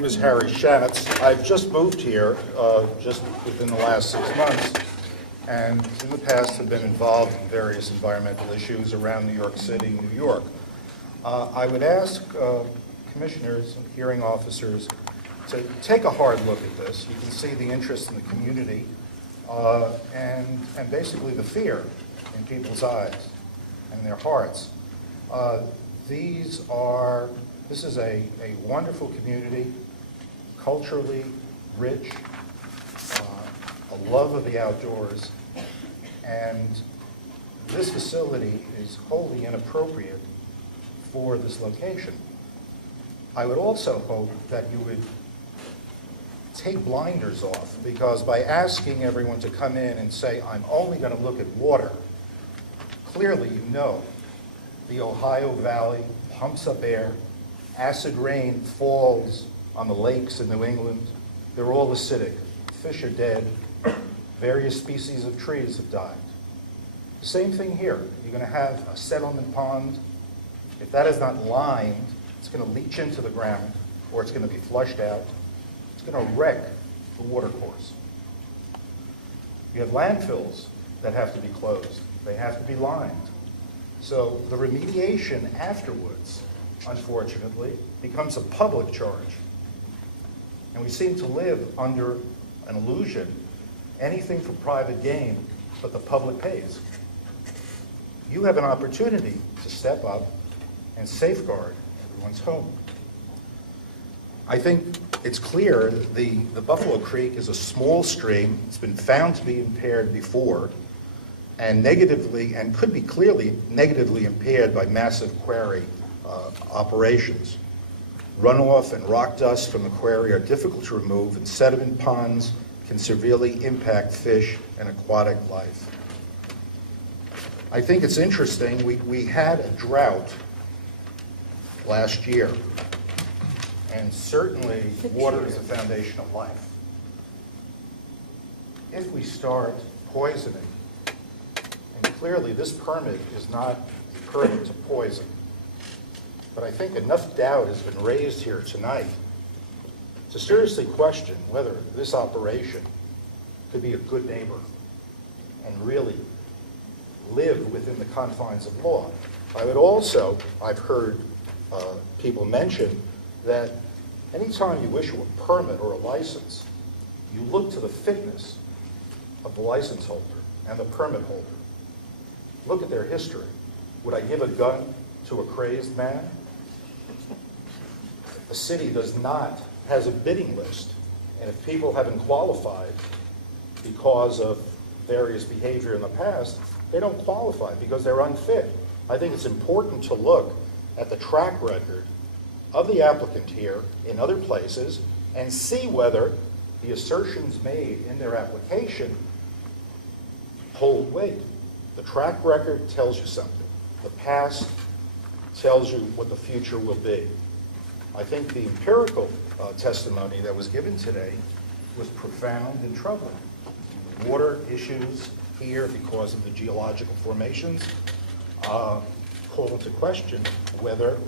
name is Harry Schatz. I've just moved here just within the last 6 months, and in the past have been involved in various environmental issues around New York City, New York. I would ask commissioners and hearing officers to take a hard look at this. You can see the interest in the community and basically the fear in people's eyes and their hearts. This is a wonderful community, culturally rich, a love of the outdoors, and this facility is wholly inappropriate for this location. I would also hope that you would take blinders off, because by asking everyone to come in and say, I'm only going to look at water, clearly you know the Ohio Valley pumps up air, acid rain falls on the lakes in New England, they're all acidic, fish are dead, various species of trees have died. The same thing here. You're going to have a settlement pond. If that is not lined, it's going to leach into the ground, or it's going to be flushed out. It's going to wreck the water course. You have landfills that have to be closed. They have to be lined. So the remediation afterwards, unfortunately, becomes a public charge. And we seem to live under an illusion, anything for private gain, but the public pays. You have an opportunity to step up and safeguard everyone's home. I think it's clear the Buffalo Creek is a small stream. It's been found to be impaired before, and could be clearly negatively impaired by massive quarry operations. Runoff and rock dust from the quarry are difficult to remove, and sediment ponds can severely impact fish and aquatic life. I think it's interesting, we had a drought last year, and certainly water is the foundation of life. If we start poisoning, and clearly this permit is not a permit to poison, but I think enough doubt has been raised here tonight to seriously question whether this operation could be a good neighbor and really live within the confines of law. I've heard people mention that anytime you issue a permit or a license, you look to the fitness of the license holder and the permit holder. Look at their history. Would I give a gun to a crazed man? The city has a bidding list, and if people haven't qualified because of various behavior in the past, they don't qualify because they're unfit. I think it's important to look at the track record of the applicant here in other places and see whether the assertions made in their application hold weight. The track record tells you something. The past tells you what the future will be. I think the empirical testimony that was given today was profound and troubling. Water issues here because of the geological formations call into question whether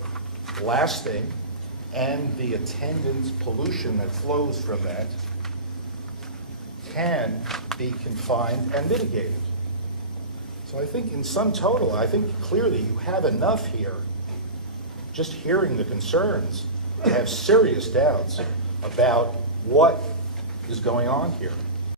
blasting and the attendant pollution that flows from that can be confined and mitigated. So I think in sum total, I think clearly you have enough here, just hearing the concerns, to have serious doubts about what is going on here.